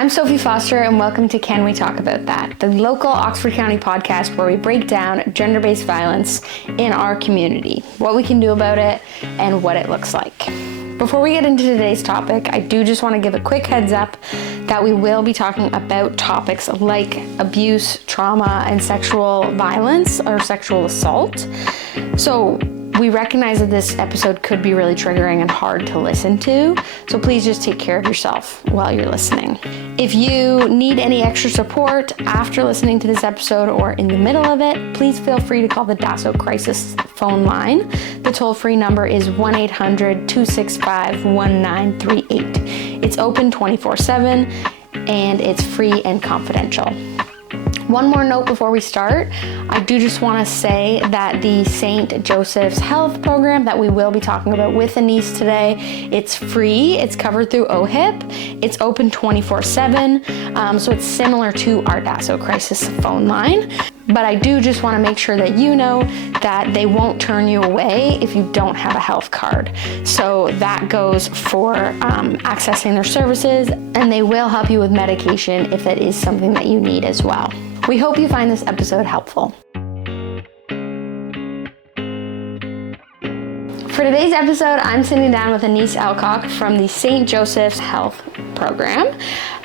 I'm Sophie Foster, and welcome to Can We Talk About That, the local Oxford County podcast where we break down gender-based violence in our community, what we can do about it, and what it looks like. Before we get into today's topic, I do just want to give a quick heads up that we will be talking about topics like abuse, trauma, and sexual violence or sexual assault. So we recognize that this episode could be really triggering and hard to listen to, so please just take care of yourself while you're listening. If you need any extra support after listening to this episode or in the middle of it, please feel free to call the DASO crisis phone line. The toll-free number is 1-800-265-1938. It's open 24/7 and it's free and confidential. One more note before we start. I do just want to say that the St. Joseph's Health Program that we will be talking about with Annyse today, it's free. It's covered through OHIP. It's open 24/7. So it's similar to our DASO crisis phone line. But I do just want to make sure that you know that they won't turn you away if you don't have a health card. So that goes for accessing their services, and they will help you with medication if that is something that you need as well. We hope you find this episode helpful. For today's episode, I'm sitting down with Annyse Alcock from the St. Joseph's Health Program.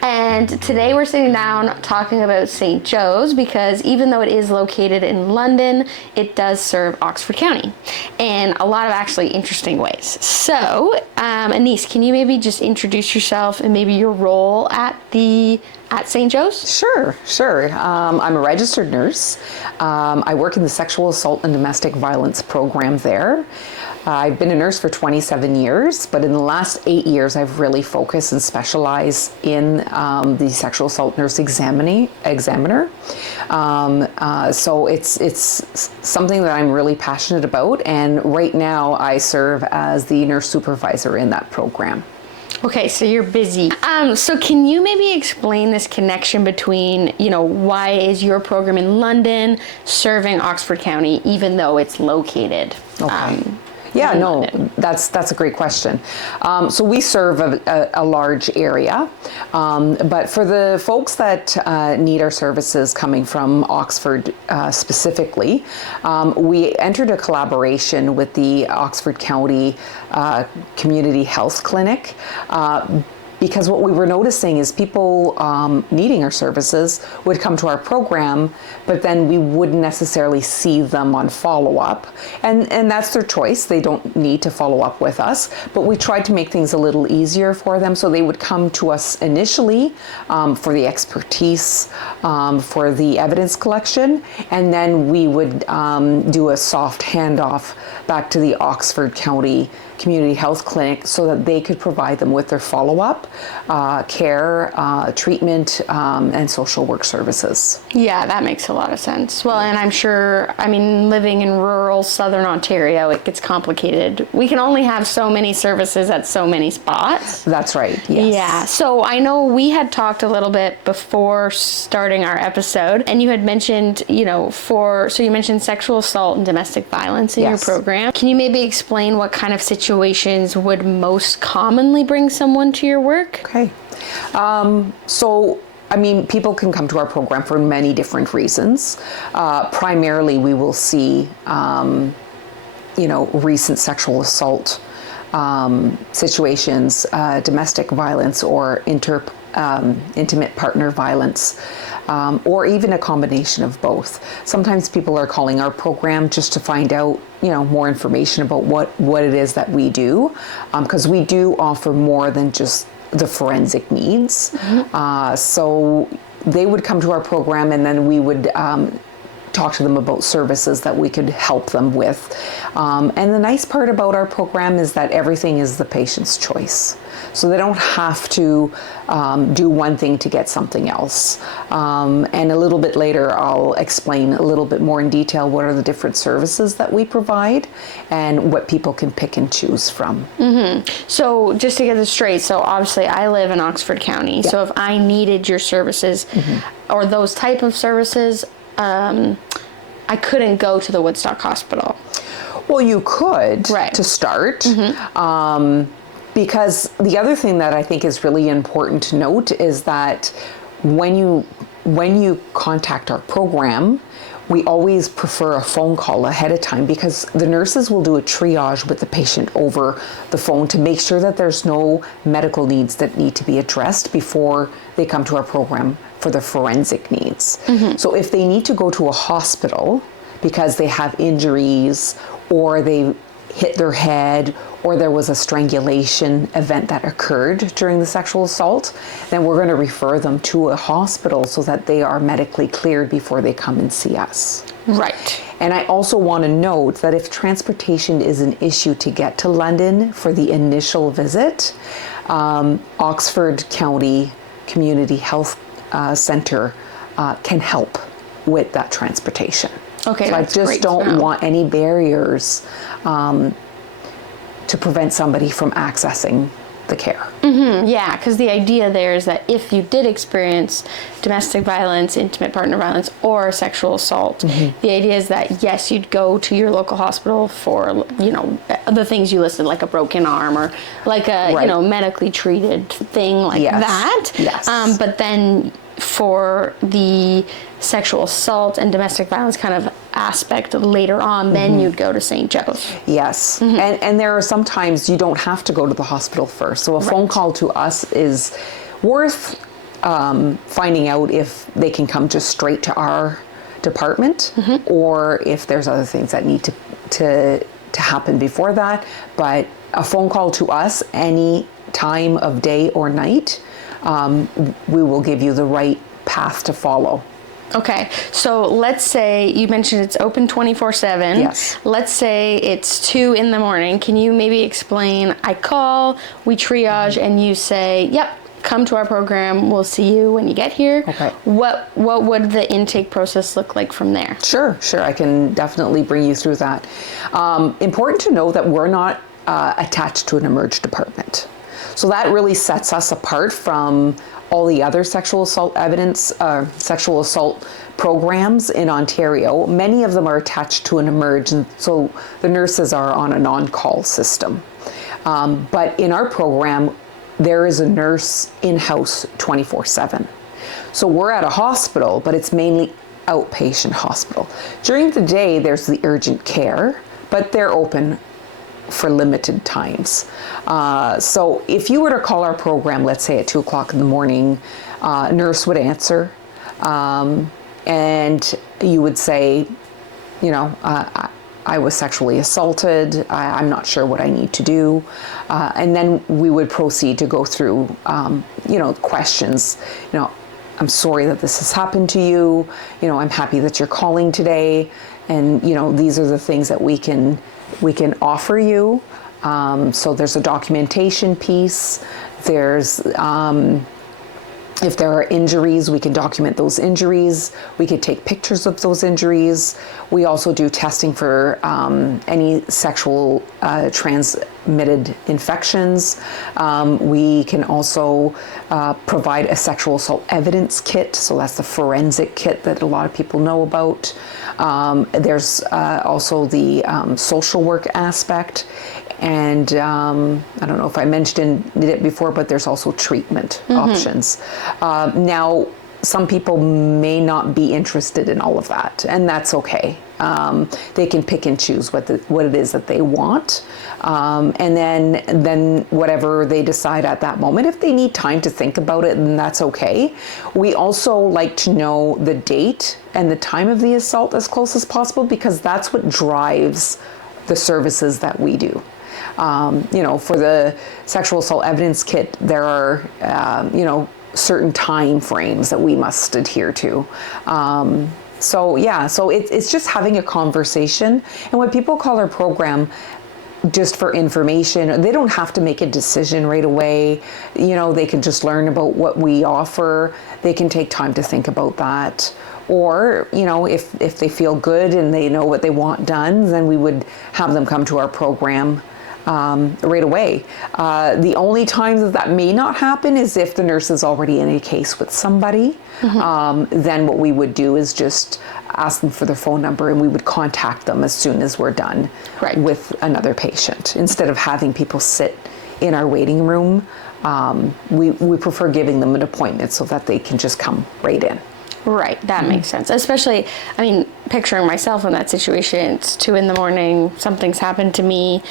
And today we're sitting down talking about St. Joe's because even though it is located in London, it does serve Oxford County in a lot of actually interesting ways. So, Annyse, can you maybe just introduce yourself and maybe your role at St. Joe's? Sure. I'm a registered nurse. I work in the sexual assault and domestic violence program there. I've been a nurse for 27 years, but in the last 8 years, I've really focused and specialized in the sexual assault nurse examiner. So it's something that I'm really passionate about, and right now I serve as the nurse supervisor in that program. Okay, so you're busy. So can you maybe explain this connection between, why is your program in London serving Oxford County, even though it's located? Okay. That's a great question. So we serve a large area, but for the folks that need our services coming from Oxford specifically, we entered a collaboration with the Oxford County Community Health Clinic. Because what we were noticing is people needing our services would come to our program, but then we wouldn't necessarily see them on follow-up. And that's their choice. They don't need to follow up with us, but we tried to make things a little easier for them. So they would come to us initially for the expertise, for the evidence collection, and then we would do a soft handoff back to the Oxford County Community Health Clinic so that they could provide them with their follow-up, care, treatment, and social work services. Yeah, that makes a lot of sense. Well, and I'm sure, living in rural Southern Ontario, it gets complicated. We can only have so many services at so many spots. That's right, yes. Yeah, so I know we had talked a little bit before starting our episode, and you had mentioned, you mentioned sexual assault and domestic violence in your program. Can you maybe explain what kind of situations would most commonly bring someone to your work? Okay. People can come to our program for many different reasons. Primarily, we will see, recent sexual assault situations, domestic violence, or intimate partner violence, or even a combination of both. Sometimes people are calling our program just to find out, more information about what it is that we do, because we do offer more than just the forensic needs. Mm-hmm. So they would come to our program, and then we would talk to them about services that we could help them with. And the nice part about our program is that everything is the patient's choice. So they don't have to do one thing to get something else. And a little bit later, I'll explain a little bit more in detail what are the different services that we provide and what people can pick and choose from. Mm-hmm. So just to get this straight, so obviously I live in Oxford County. Yep. So if I needed your services or those type of services, I couldn't go to the Woodstock Hospital. Well, you could, right, to start. Because the other thing that I think is really important to note is that when you contact our program, we always prefer a phone call ahead of time, because the nurses will do a triage with the patient over the phone to make sure that there's no medical needs that need to be addressed before they come to our program for the forensic needs. So if they need to go to a hospital because they have injuries, or they hit their head, or there was a strangulation event that occurred during the sexual assault, then we're going to refer them to a hospital so that they are medically cleared before they come and see us. Right. And I also want to note that if transportation is an issue to get to London for the initial visit, Oxford County Community Health Centre can help with that transportation. Okay, so I that's just great to don't know. want any barriers to prevent somebody from accessing the care. Yeah, because the idea there is that if you did experience domestic violence, intimate partner violence, or sexual assault, the idea is that, yes, you'd go to your local hospital for, the things you listed, like a broken arm or like a, Right. Medically treated thing like Yes. that. Yes. But then for the sexual assault and domestic violence kind of aspect later on, then you'd go to St. Joe's. Yes, and there are sometimes you don't have to go to the hospital first. So a phone call to us is worth finding out if they can come just straight to our department, or if there's other things that need to happen before that. But a phone call to us any time of day or night, we will give you the right path to follow. Okay, so let's say you mentioned it's open 24/7. Yes. Let's say it's 2 in the morning. Can you maybe explain? I call, we triage, and you say, "Yep, come to our program. We'll see you when you get here." Okay. What would the intake process look like from there? Sure. I can definitely bring you through that. Important to know that we're not attached to an emerge department. So that really sets us apart from all the other sexual assault programs in Ontario. Many of them are attached to an emerge, and so the nurses are on an on-call system. But in our program, there is a nurse in-house 24/7. So we're at a hospital, but it's mainly outpatient hospital. During the day, there's the urgent care, but they're open for limited times. So if you were to call our program, let's say at 2:00 in the morning, a nurse would answer, and you would say, I was sexually assaulted, I'm not sure what I need to do. And then we would proceed to go through, questions. I'm sorry that this has happened to you. I'm happy that you're calling today. And, these are the things that we can offer you. So there's a documentation piece. There's, if there are injuries, we can document those injuries. We could take pictures of those injuries. We also do testing for any sexual transmitted infections. We can also provide a sexual assault evidence kit. So that's the forensic kit that a lot of people know about. There's also the social work aspect. And I don't know if I mentioned it before, but there's also treatment options. Now, some people may not be interested in all of that, and that's okay. They can pick and choose what it is that they want, and then whatever they decide at that moment. If they need time to think about it, then that's okay. We also like to know the date and the time of the assault as close as possible, because that's what drives the services that we do. For the sexual assault evidence kit, there are, certain time frames that we must adhere to. So it's just having a conversation. And when people call our program just for information, they don't have to make a decision right away. They can just learn about what we offer. They can take time to think about that. Or, if they feel good and they know what they want done, then we would have them come to our program right away. The only time that may not happen is if the nurse is already in a case with somebody. Then what we would do is just ask them for their phone number, and we would contact them as soon as we're done with another patient, instead of having people sit in our waiting room, we prefer giving them an appointment so that they can just come right in. Right, that makes sense. Especially, I mean, picturing myself in that situation, it's 2 a.m, something's happened to me.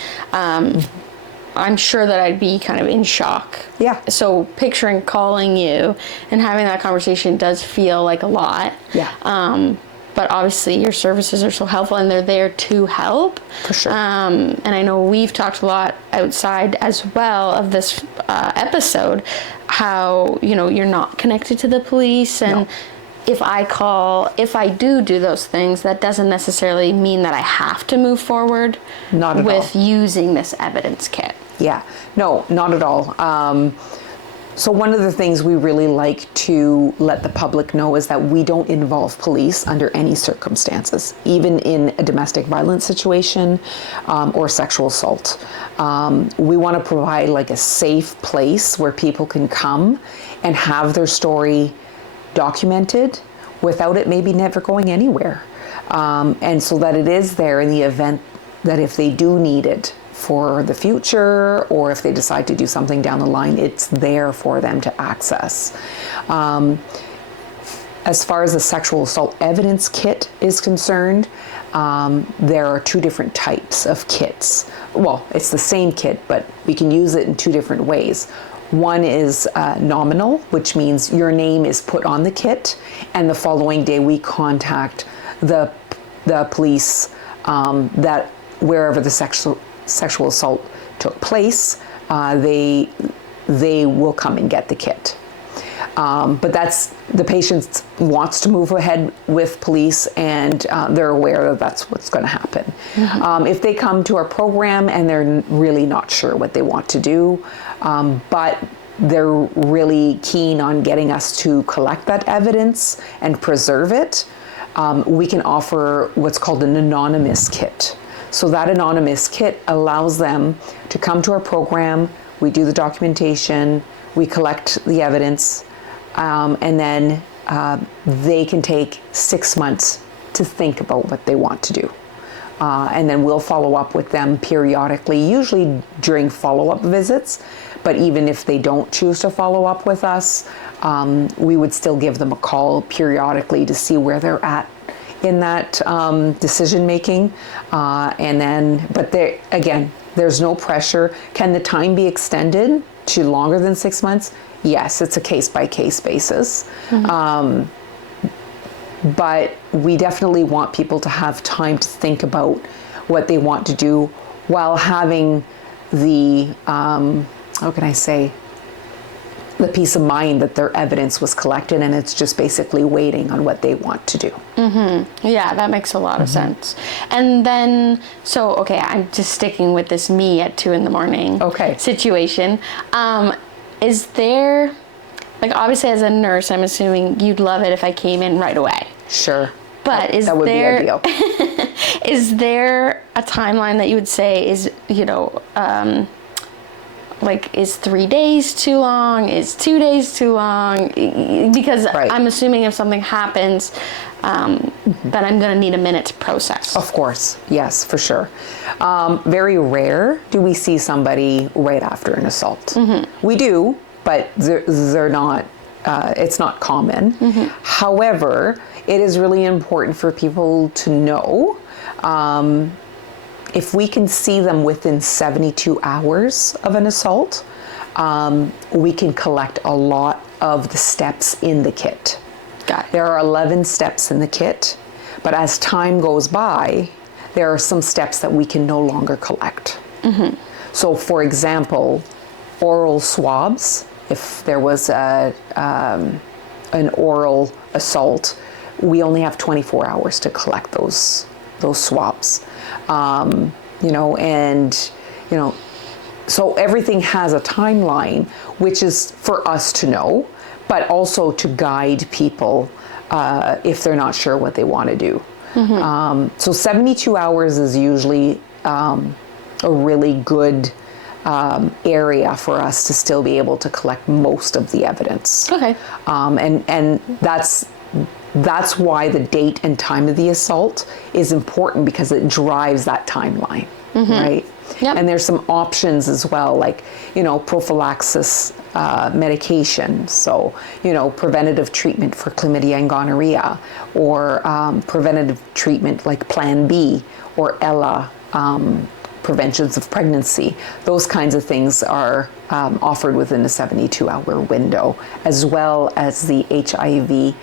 I'm sure that I'd be kind of in shock. Yeah. So picturing calling you and having that conversation does feel like a lot. Yeah. But obviously your services are so helpful and they're there to help. For sure. And I know we've talked a lot outside as well of this episode, how, you're not connected to the police, and No. if I do those things, that doesn't necessarily mean that I have to move forward Not at with all. using this evidence kit. Yeah, no, not at all. So one of the things we really like to let the public know is that we don't involve police under any circumstances, even in a domestic violence situation or sexual assault. We want to provide like a safe place where people can come and have their story documented without it maybe never going anywhere. And so that it is there in the event that if they do need it for the future, or if they decide to do something down the line, it's there for them to access. As far as the sexual assault evidence kit is concerned, there are 2 different types of kits. Well, it's the same kit, but we can use it in 2 different ways. One is nominal, which means your name is put on the kit, and the following day we contact the police that wherever the sexual assault took place, they will come and get the kit. But that's the patient wants to move ahead with police, and they're aware that that's what's going to happen. If they come to our program and they're really not sure what they want to do, but they're really keen on getting us to collect that evidence and preserve it, we can offer what's called an anonymous kit. So that anonymous kit allows them to come to our program, we do the documentation, we collect the evidence, and then they can take 6 months to think about what they want to do. And then we'll follow up with them periodically, usually during follow-up visits. But even if they don't choose to follow up with us, we would still give them a call periodically to see where they're at in that decision making. And then, but there, again, there's no pressure. Can the time be extended to longer than 6 months? Yes, it's a case-by-case basis. But we definitely want people to have time to think about what they want to do while having the, how can I say, the peace of mind that their evidence was collected and it's just basically waiting on what they want to do. Yeah, that makes a lot of sense. And then, so, okay, I'm just sticking with this me at 2 a.m. Okay. situation. Is there, like, obviously as a nurse, I'm assuming you'd love it if I came in right away. Sure. But that would be ideal. Is there a timeline that you would say is, like, is 3 days too long? Is 2 days too long? Because Right. I'm assuming if something happens, that I'm going to need a minute to process. Of course, yes, for sure. Very rare do we see somebody right after an assault. We do, but they're not, it's not common. However, it is really important for people to know if we can see them within 72 hours of an assault, we can collect a lot of the steps in the kit. Got it. There are 11 steps in the kit, but as time goes by, there are some steps that we can no longer collect. So for example, oral swabs, if there was an oral assault, we only have 24 hours to collect those swabs. So everything has a timeline, which is for us to know, but also to guide people if they're not sure what they want to do. So 72 hours is usually a really good area for us to still be able to collect most of the evidence. Okay. And that's why the date and time of the assault is important, because it drives that timeline, right? Yep. And there's some options as well, like, prophylaxis medication. So, preventative treatment for chlamydia and gonorrhea, or preventative treatment like Plan B or Ella, preventions of pregnancy. Those kinds of things are offered within a 72-hour window, as well as the HIV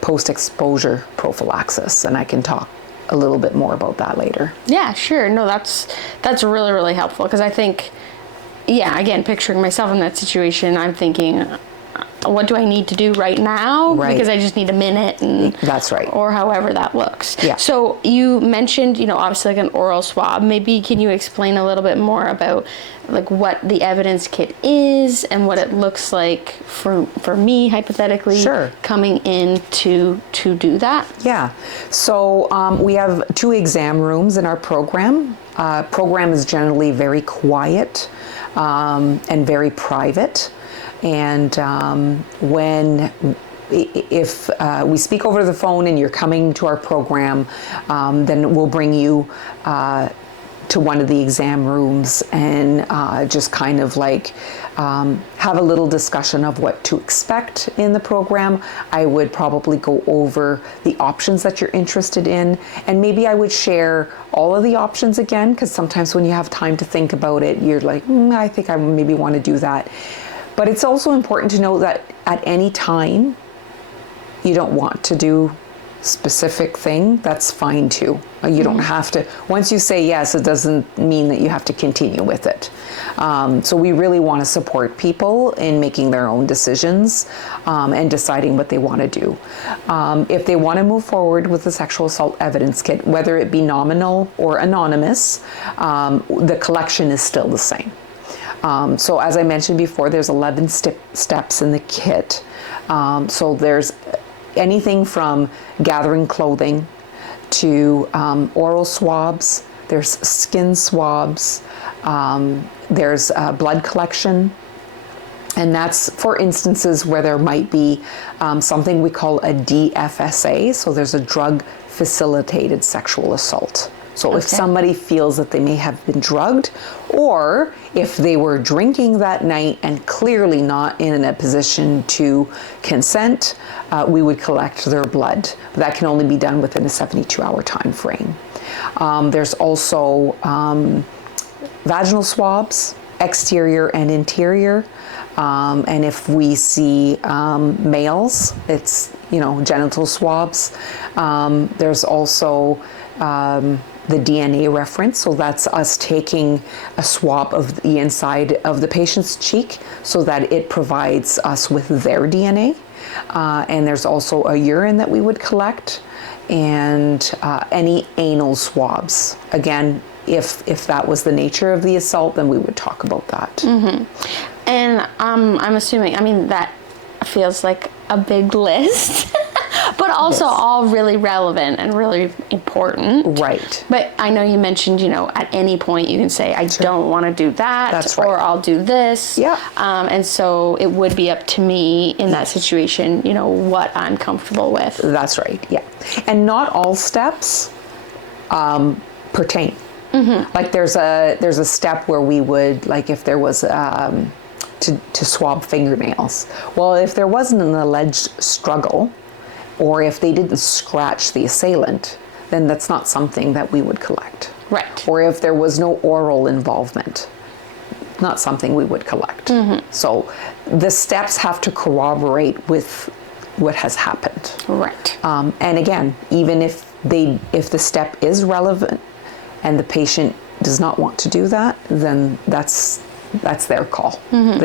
post-exposure prophylaxis. And I can talk a little bit more about that later. Yeah, sure. No, that's really, really helpful, because I think, again, picturing myself in that situation, I'm thinking, what do I need to do right now? Right. Because I just need a minute, and that's right. Or however that looks. Yeah. So you mentioned, obviously like an oral swab. Maybe can you explain a little bit more about like what the evidence kit is and what it looks like for me, hypothetically, Sure. coming in to do that? Yeah. So we have 2 exam rooms in our program. Program is generally very quiet and very private. And if we speak over the phone and you're coming to our program, then we'll bring you to one of the exam rooms and just kind of like have a little discussion of what to expect in the program. I would probably go over the options that you're interested in, and maybe I would share all of the options again, because sometimes when you have time to think about it, you're like, I think I maybe want to do that. But it's also important to know that at any time you don't want to do specific thing, that's fine too. You don't have to, once you say yes, it doesn't mean that you have to continue with it. So we really want to support people in making their own decisions and deciding what they want to do. If they want to move forward with the sexual assault evidence kit, whether it be nominal or anonymous, the collection is still the same. So as I mentioned before, there's 11 steps in the kit. So there's anything from gathering clothing to oral swabs, there's skin swabs, there's blood collection, and that's for instances where there might be something we call a DFSA, so there's a drug facilitated sexual assault. So if somebody feels that they may have been drugged, or if they were drinking that night and clearly not in a position to consent, we would collect their blood. But that can only be done within a 72-hour time frame. There's also vaginal swabs, exterior and interior. And if we see males, it's, genital swabs. There's also the DNA reference, so that's us taking a swab of the inside of the patient's cheek so that it provides us with their DNA. And there's also a urine that we would collect, and any anal swabs. Again, if that was the nature of the assault, then we would talk about that. Mm-hmm. And I'm assuming, that feels like a big list. But also all really relevant and really important. Right. But I know you mentioned, at any point you can say, I don't want to do that. That's right. Or I'll do this. Yeah. And so it would be up to me in that situation, what I'm comfortable with. That's right, yeah. And not all steps pertain. Mm-hmm. Like there's a step where we would, like if there was to swab fingernails. Well, if there wasn't an alleged struggle, or if they didn't scratch the assailant, then that's not something that we would collect. Right. Or if there was no oral involvement, not something we would collect. Mm-hmm. So the steps have to corroborate with what has happened. Right. And again, even if the step is relevant and the patient does not want to do that, then that's their call. Mm-hmm.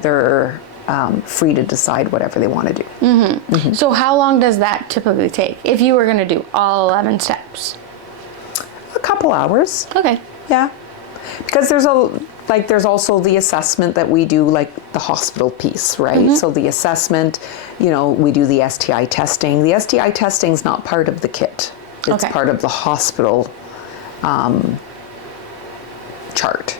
They're free to decide whatever they want to do. Mm-hmm. Mm-hmm. So how long does that typically take if you were going to do all 11 steps? A couple hours. Okay. Yeah. Because there's also the assessment that we do, like the hospital piece, right? Mm-hmm. So the assessment, we do the STI testing. The STI testing is not part of the kit. It's part of the hospital chart.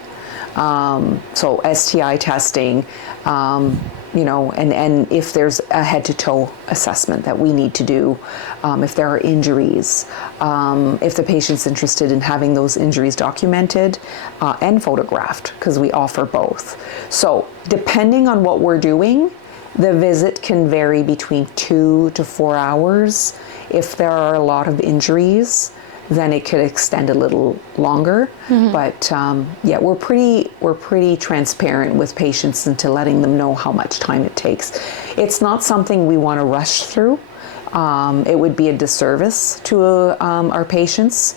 So STI testing, and if there's a head-to-toe assessment that we need to do, if there are injuries, if the patient's interested in having those injuries documented and photographed, because we offer both. So depending on what we're doing, the visit can vary between 2 to 4 hours. If there are a lot of injuries, then it could extend a little longer. But we're pretty transparent with patients into letting them know how much time it takes. It's not something we want to rush through. It would be a disservice to our patients.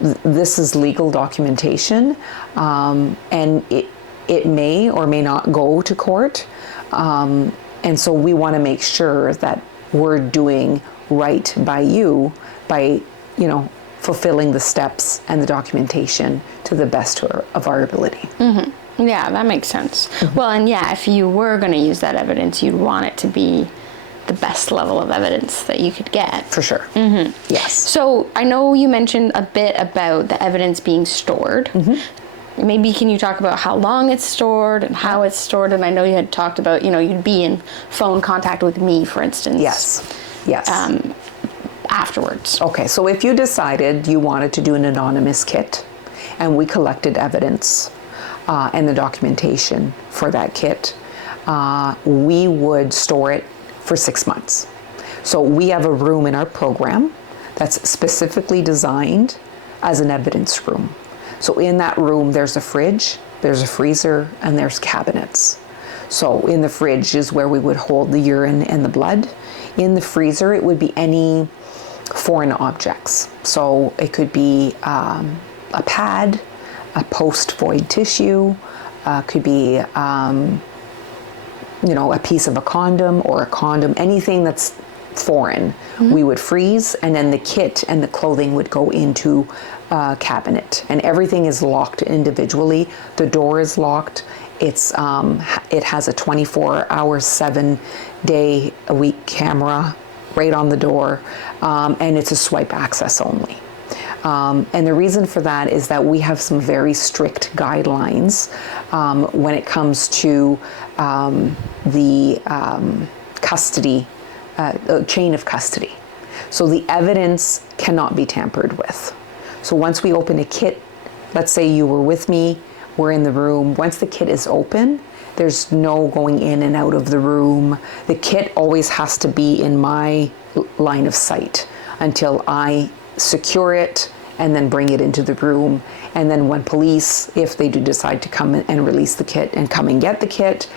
This is legal documentation, and it may or may not go to court. And so we want to make sure that we're doing right by you by, fulfilling the steps and the documentation to the best of our ability. Yeah, that makes sense. Well, and if you were going to use that evidence, you'd want it to be the best level of evidence that you could get. For sure. Yes. So I know you mentioned a bit about the evidence being stored. Maybe can you talk about how long it's stored and how it's stored? And I know you had talked about, you'd be in phone contact with me, for instance. Yes. Afterwards. Okay, so if you decided you wanted to do an anonymous kit and we collected evidence and the documentation for that kit, we would store it for 6 months. So we have a room in our program that's specifically designed as an evidence room. So in that room, there's a fridge, there's a freezer, and there's cabinets. So in the fridge is where we would hold the urine and the blood. In the freezer, it would be any foreign objects. So it could be a pad, a post-void tissue, could be a piece of a condom or a condom, anything that's foreign, we would freeze, and then the kit and the clothing would go into a cabinet, and everything is locked individually. The door is locked. It has a 24-hour, 7-day-a-week camera right on the door, and it's a swipe access only. And the reason for that is that we have some very strict guidelines when it comes to the custody, chain of custody. So the evidence cannot be tampered with. So once we open a kit, let's say you were with me, we're in the room, once the kit is open, there's no going in and out of the room. The kit always has to be in my line of sight until I secure it and then bring it into the room. And then when police, if they do decide to come and release the kit and come and get the kit,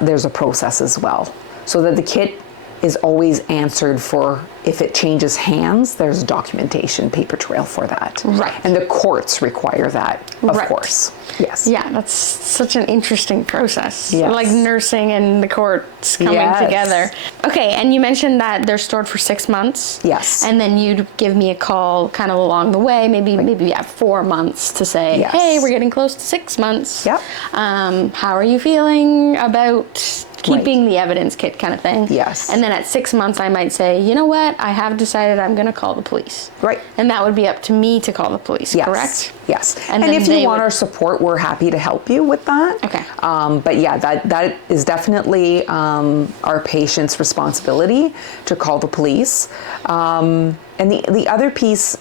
there's a process as well. So that the kit is always answered for. If it changes hands, there's documentation, paper trail for that. Right. And the courts require that, of course. Yes. Yeah, that's such an interesting process. Yes. Like nursing and the courts coming together. Okay, and you mentioned that they're stored for 6 months. Yes. And then you'd give me a call kind of along the way, maybe 4 months to say, hey, we're getting close to 6 months. Yep. How are you feeling about keeping the evidence kit kind of thing? Yes. And then at 6 months, I might say, you know what? I have decided I'm going to call the police. Right. And that would be up to me to call the police, correct? Yes. And if you want our support, we're happy to help you with that. Okay. But yeah, that is definitely our patient's responsibility to call the police. And the other piece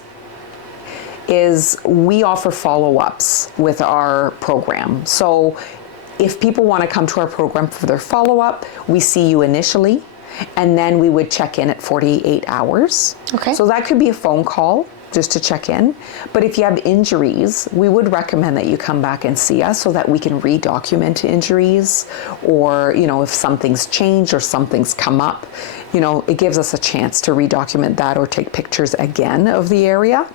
is we offer follow-ups with our program. So if people want to come to our program for their follow-up, we see you initially, and then we would check in at 48 hours. Okay. So that could be a phone call just to check in. But if you have injuries, we would recommend that you come back and see us so that we can redocument injuries, or, if something's changed or something's come up, it gives us a chance to redocument that or take pictures again of the area.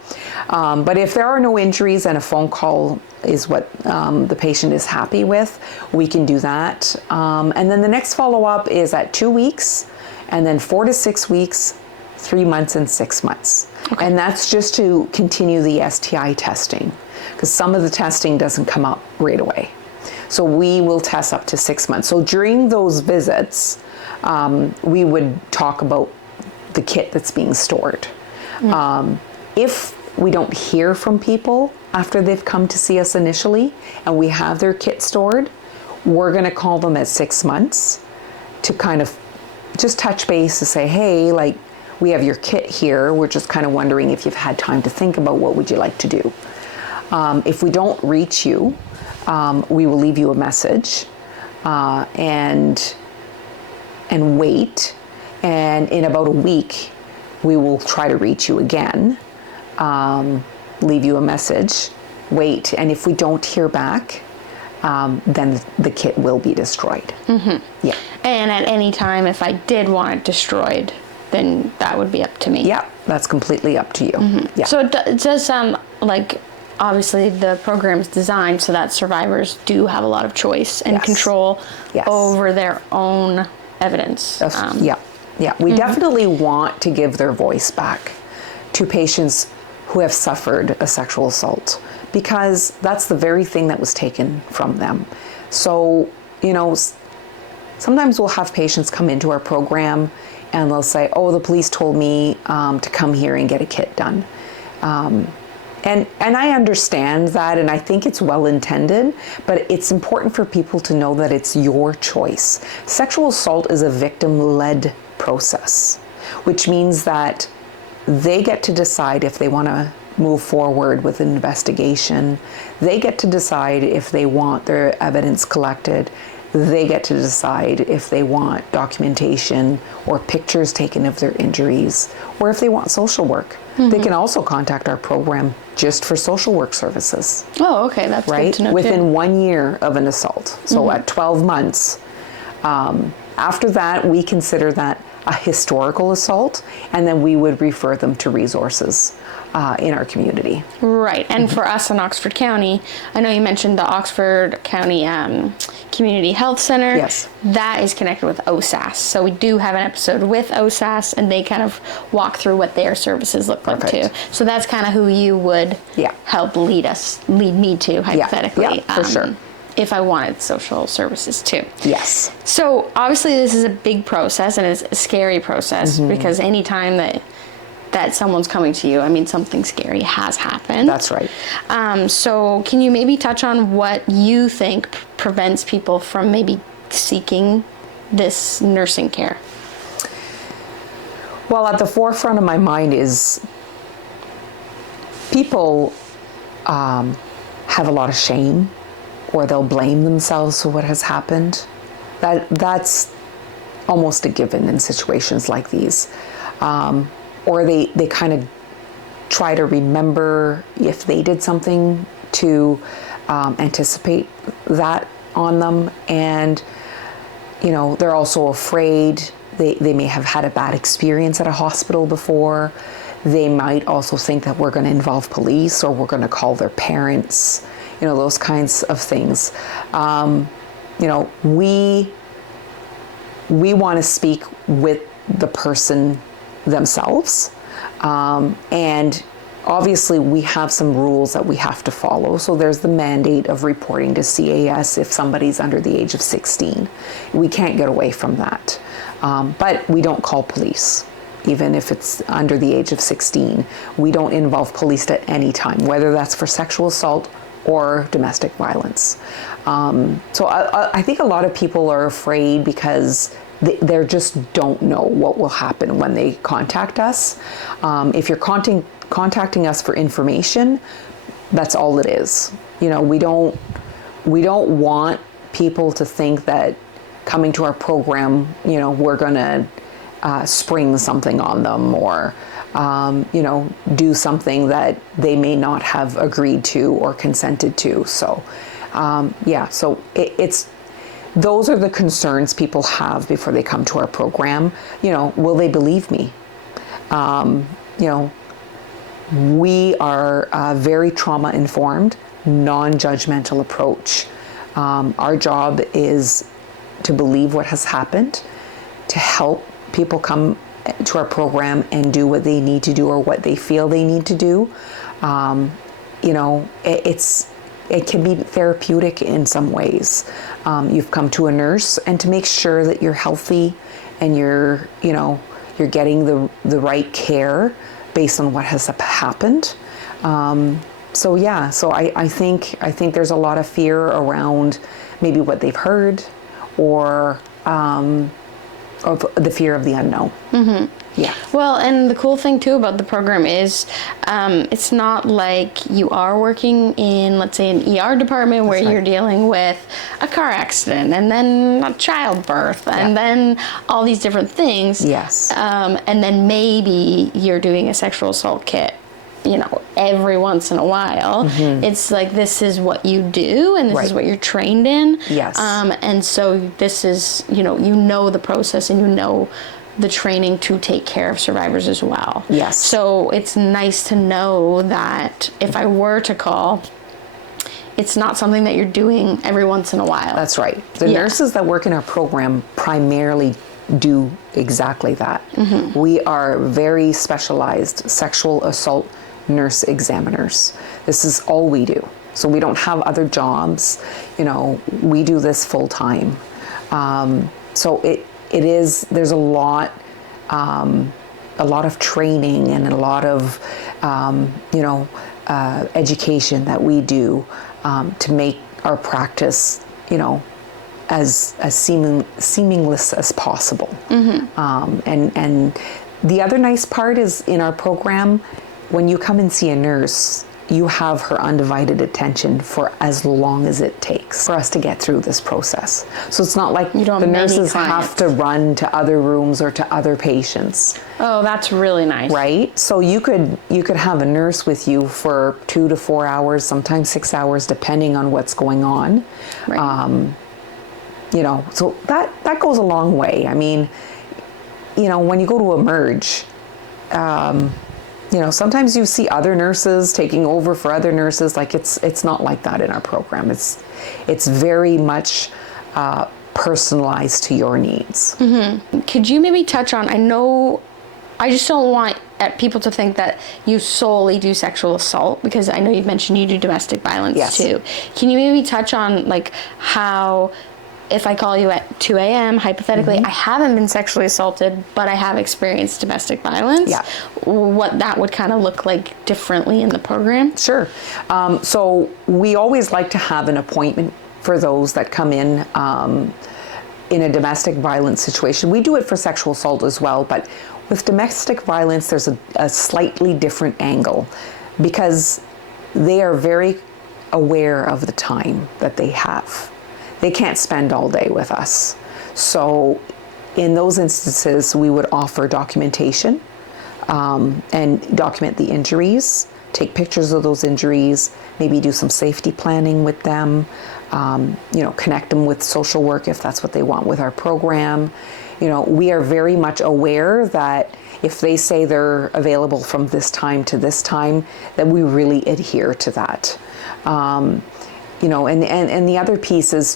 But if there are no injuries and a phone call is what the patient is happy with, we can do that. And then the next follow-up is at 2 weeks, and then 4 to 6 weeks, 3 months, and 6 months. Okay. And that's just to continue the STI testing, because some of the testing doesn't come up right away. So we will test up to 6 months. So during those visits, we would talk about the kit that's being stored. If we don't hear from people after they've come to see us initially and we have their kit stored, we're going to call them at 6 months to kind of just touch base to say, hey, like, we have your kit here. We're just kind of wondering if you've had time to think about what would you like to do. If we don't reach you, we will leave you a message and wait. And in about a week, we will try to reach you again, leave you a message, wait. And if we don't hear back, then the kit will be destroyed. Yeah. And at any time, if I did want it destroyed, then that would be up to me. Yeah, that's completely up to you. Yeah. So it does sound like, obviously, the program's designed so that survivors do have a lot of choice and control over their own evidence. Yeah. We definitely want to give their voice back to patients who have suffered a sexual assault, because that's the very thing that was taken from them. So, you know, sometimes we'll have patients come into our program and they'll say, oh, the police told me to come here and get a kit done. And I understand that, and I think it's well intended, but it's important for people to know that it's your choice. Sexual assault is a victim-led process, which means that they get to decide if they want to move forward with an investigation. They get to decide if they want their evidence collected. They get to decide if they want documentation or pictures taken of their injuries, or if they want social work. They can also contact our program just for social work services. Oh, okay, that's right? Good to know Within too. 1 year of an assault. So at 12 months, after that, we consider that a historical assault, and then we would refer them to resources in our community. Right, and for us in Oxford County, I know you mentioned the Oxford County Community Health Center. Yes. That is connected with OSAS. So we do have an episode with OSAS, and they kind of walk through what their services look like too. So that's kind of who you would help lead me to, hypothetically. Yeah, for sure. If I wanted social services too. Yes. So obviously this is a big process, and it's a scary process because anytime that someone's coming to you, I mean, something scary has happened. That's right. So can you maybe touch on what you think prevents people from maybe seeking this nursing care? Well, at the forefront of my mind is people have a lot of shame, or they'll blame themselves for what has happened. That's almost a given in situations like these. Or they kind of try to remember if they did something to anticipate that on them. And, you know, they're also afraid. They may have had a bad experience at a hospital before. They might also think that we're going to involve police, or we're going to call their parents, you know, those kinds of things. You know, we want to speak with the person themselves. And obviously we have some rules that we have to follow. So there's the mandate of reporting to CAS if somebody's under the age of 16. We can't get away from that. But we don't call police, even if it's under the age of 16. We don't involve police at any time, whether that's for sexual assault or domestic violence. So I think a lot of people are afraid because they just don't know what will happen when they contact us. If you're contacting us for information, that's all it is. You know, we don't want people to think that coming to our program, you know, we're going to spring something on them, or you know, do something that they may not have agreed to or consented to. So so it's those are the concerns people have before they come to our program. You know, will they believe me? You know, we are very trauma-informed, non-judgmental approach. Our job is to believe what has happened, to help people come to our program and do what they need to do or what they feel they need to do. You know, it can be therapeutic in some ways. You've come to a nurse, and to make sure that you're healthy and you're getting the right care based on what has happened. So I think there's a lot of fear around maybe what they've heard, or of the fear of the unknown. Yeah. Well, and the cool thing too about the program is it's not like you are working in, let's say, an ER department where you're dealing with a car accident and then a childbirth and then all these different things. Yes. And then maybe you're doing a sexual assault kit, every once in a while. It's like, this is what you do, and this is what you're trained in. Yes. And so this is, you know the process, and you know the training to take care of survivors as well. Yes. So it's nice to know that if I were to call, it's not something that you're doing every once in a while. That's right. The nurses that work in our program primarily do exactly that. We are very specialized sexual assault nurse examiners. This is all we do. So we don't have other jobs. We do this full time. So there's a lot of training and a lot of, education that we do to make our practice, as seamless as possible. And the other nice part is, in our program, when you come and see a nurse, you have her undivided attention for as long as it takes for us to get through this process. So it's not like the nurses have to run to other rooms or to other patients. Oh, that's really nice. Right? So you could have a nurse with you for 2 to 4 hours, sometimes 6 hours, depending on what's going on. Right. So that goes a long way. I mean, when you go to emerge, sometimes you see other nurses taking over for other nurses. Like, it's not like that in our program. It's very much personalized to your needs. Could you maybe touch on, I just don't want people to think that you solely do sexual assault, because I know you've mentioned you do domestic violence too. Can you maybe touch on, like, how, if I call you at 2 a.m., hypothetically, I haven't been sexually assaulted, but I have experienced domestic violence, what that would kind of look like differently in the program? Sure. So we always like to have an appointment for those that come in a domestic violence situation. We do it for sexual assault as well, but with domestic violence, there's a slightly different angle, because they are very aware of the time that they have. They can't spend all day with us. So in those instances, we would offer documentation and document the injuries, take pictures of those injuries, maybe do some safety planning with them, connect them with social work if that's what they want with our program. We are very much aware that if they say they're available from this time to this time, that we really adhere to that. And the other piece is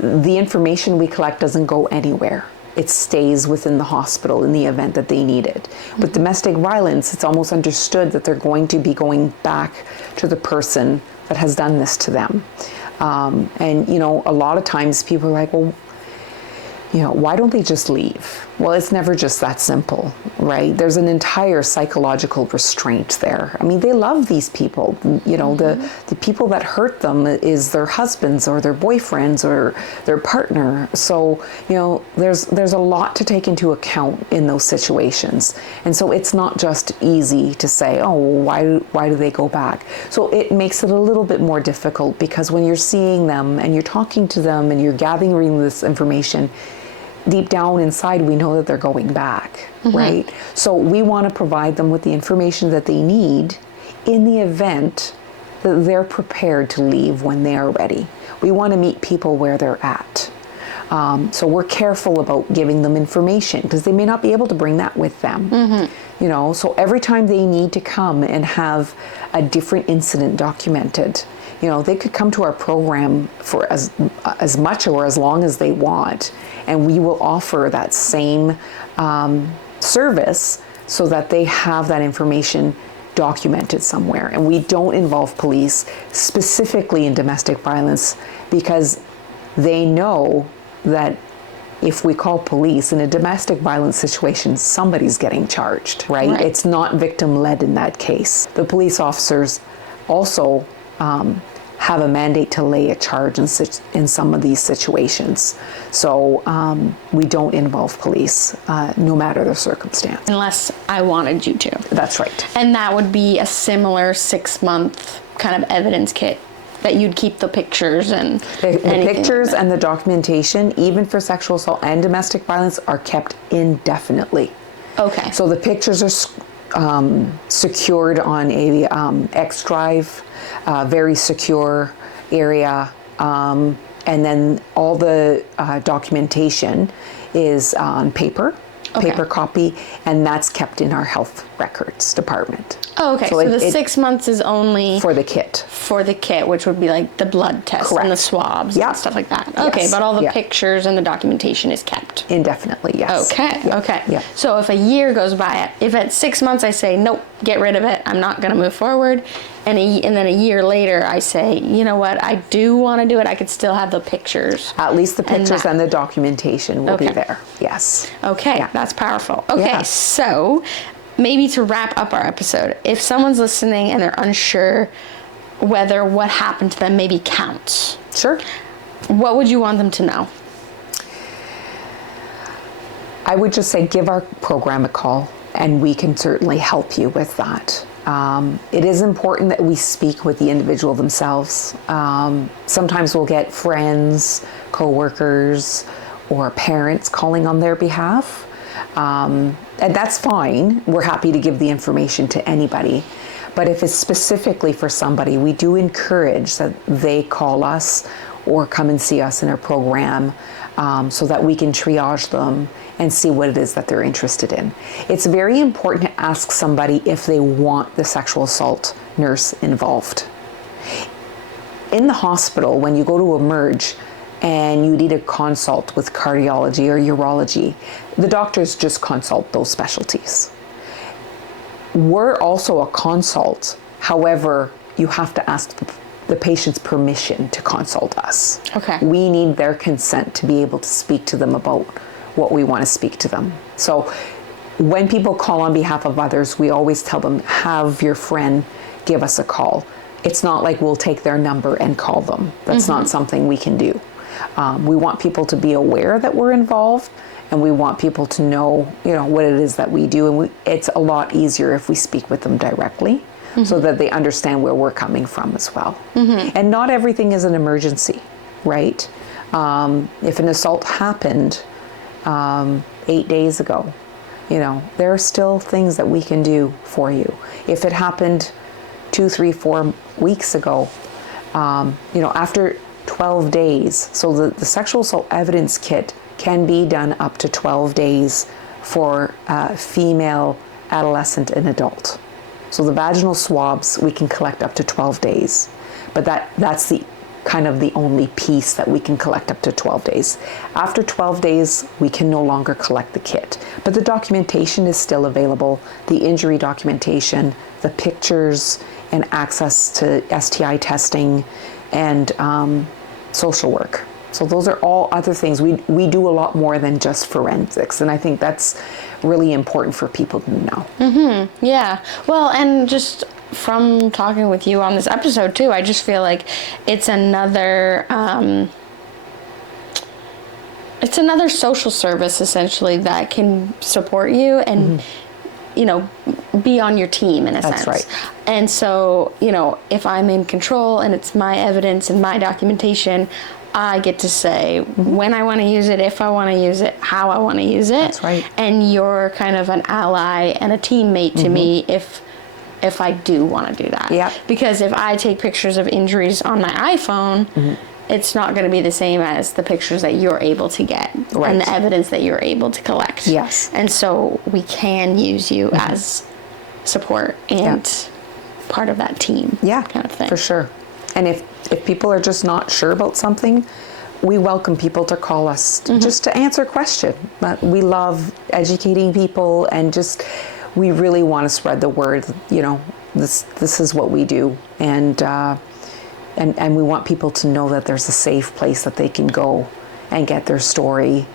the information we collect doesn't go anywhere. It stays within the hospital in the event that they need it. With domestic violence, it's almost understood that they're going to be going back to the person that has done this to them. A lot of times people are like, well, why don't they just leave? Well, it's never just that simple, right? There's an entire psychological restraint there. I mean, they love these people. The people that hurt them is their husbands or their boyfriends or their partner. So, there's a lot to take into account in those situations. And so it's not just easy to say, oh, well, why do they go back? So it makes it a little bit more difficult, because when you're seeing them and you're talking to them and you're gathering this information, deep down inside, we know that they're going back, right? So we want to provide them with the information that they need in the event that they're prepared to leave when they are ready. We want to meet people where they're at. So we're careful about giving them information, because they may not be able to bring that with them. So every time they need to come and have a different incident documented, they could come to our program for as much or as long as they want, and we will offer that same service so that they have that information documented somewhere. And we don't involve police specifically in domestic violence, because they know that if we call police in a domestic violence situation, somebody's getting charged, right? It's not victim-led in that case. The police officers also have a mandate to lay a charge in some of these situations. So we don't involve police, no matter the circumstance. Unless I wanted you to. That's right. And that would be a similar 6-month kind of evidence kit that you'd keep the pictures and the pictures and the documentation, even for sexual assault and domestic violence, are kept indefinitely. Okay. So the pictures are secured on a X drive, very secure area, and then all the documentation is on paper copy, and that's kept in our health records department. Oh, okay. So the 6 months is only for the kit. For the kit, which would be like the blood tests and the swabs and stuff like that. Okay, Yes. but all the pictures and the documentation is kept. Indefinitely, yes. Okay, okay. Yeah. So if a year goes by, if at 6 months I say, nope, get rid of it, I'm not going to move forward, and then a year later I say, you know what, I do want to do it, I could still have the pictures. At least the pictures and the documentation will be there, yes. Okay, that's powerful. Okay, so maybe to wrap up our episode, if someone's listening and they're unsure whether what happened to them maybe counts. Sure. What would you want them to know? I would just say give our program a call, and we can certainly help you with that. It is important that we speak with the individual themselves. Sometimes we'll get friends, co-workers, or parents calling on their behalf. And that's fine. We're happy to give the information to anybody. But if it's specifically for somebody, we do encourage that they call us or come and see us in our program, so that we can triage them and see what it is that they're interested in. It's very important to ask somebody if they want the sexual assault nurse involved. In the hospital, when you go to emerge and you need a consult with cardiology or urology, the doctors just consult those specialties. We're also a consult. However, you have to ask the patient's permission to consult us. Okay. We need their consent to be able to speak to them about what we want to speak to them. So when people call on behalf of others, we always tell them, have your friend give us a call. It's not like we'll take their number and call them. That's not something we can do. We want people to be aware that we're involved, and we want people to know, what it is that we do. And it's a lot easier if we speak with them directly, so that they understand where we're coming from as well. And not everything is an emergency, right? If an assault happened 8 days ago, there are still things that we can do for you. If it happened 2, 3, 4 weeks ago, after 12 days, so the sexual assault evidence kit can be done up to 12 days for female, adolescent, and adult. So the vaginal swabs we can collect up to 12 days, but that's the kind of the only piece that we can collect up to 12 days. After 12 days, we can no longer collect the kit, but the documentation is still available, the injury documentation, the pictures, and access to STI testing and social work. So those are all other things. We do a lot more than just forensics, and I think that's really important for people to know. Yeah. Well, and just from talking with you on this episode too, I just feel like it's another social service essentially that can support you and be on your team in a sense. That's right. And so, if I'm in control and it's my evidence and my documentation, I get to say when I want to use it, if I want to use it, how I want to use it. That's right. And you're kind of an ally and a teammate to me if I do want to do that. Yeah. Because if I take pictures of injuries on my iPhone, it's not going to be the same as the pictures that you're able to get and the evidence that you're able to collect. Yes. And so we can use you as support and part of that team kind of thing. For sure. And if people are just not sure about something, we welcome people to call us just to answer a question. But we love educating people, and we really want to spread the word. This is what we do, and we want people to know that there's a safe place that they can go and get their story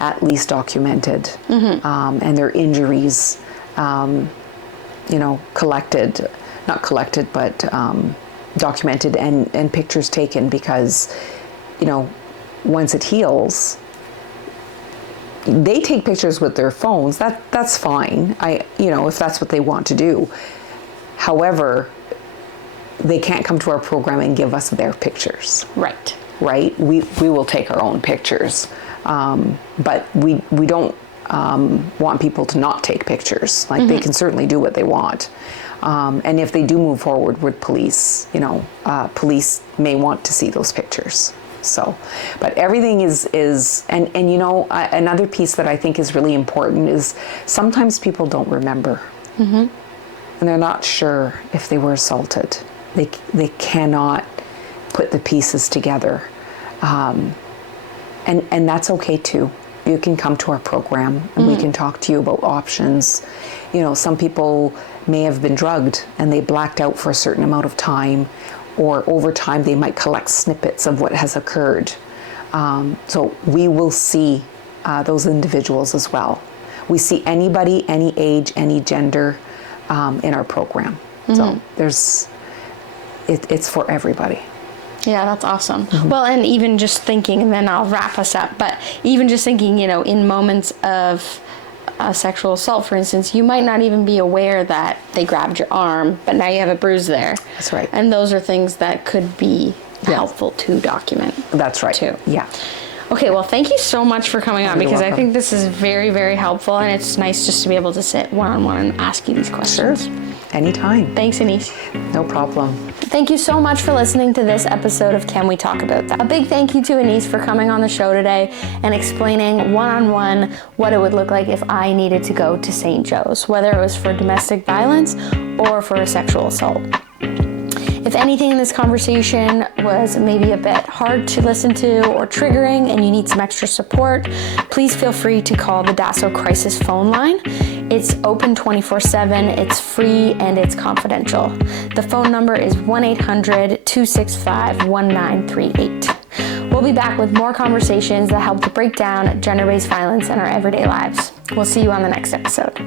at least documented, and their injuries, collected, not collected, but documented and pictures taken, because, once it heals, they take pictures with their phones. That's fine. If that's what they want to do. However, they can't come to our program and give us their pictures. Right. Right? We will take our own pictures, but we don't want people to not take pictures. Like, they can certainly do what they want. And if they do move forward with police, police may want to see those pictures. So, but everything is another piece that I think is really important is sometimes people don't remember, and they're not sure if they were assaulted. They cannot put the pieces together, and that's okay too. You can come to our program and we can talk to you about options. Some people may have been drugged and they blacked out for a certain amount of time, or over time they might collect snippets of what has occurred. So we will see those individuals as well. We see anybody, any age, any gender in our program. So it's for everybody. Yeah, that's awesome. Well, and even just thinking, and then I'll wrap us up, but even just thinking, in moments of sexual assault, for instance, you might not even be aware that they grabbed your arm, but now you have a bruise there. That's right. And those are things that could be helpful to document. That's right. Too. Yeah. Okay, well, thank you so much for coming on, You're because welcome. I think this is very, very helpful, and it's nice just to be able to sit one-on-one and ask you these questions. Sure. Anytime. Thanks, Annyse. No problem. Thank you so much for listening to this episode of Can We Talk About That? A big thank you to Annyse for coming on the show today and explaining one-on-one what it would look like if I needed to go to St. Joe's, whether it was for domestic violence or for a sexual assault. If anything in this conversation was maybe a bit hard to listen to or triggering and you need some extra support, please feel free to call the DASO Crisis phone line. It's open 24/7, it's free, and it's confidential. The phone number is 1-800-265-1938. We'll be back with more conversations that help to break down gender-based violence in our everyday lives. We'll see you on the next episode.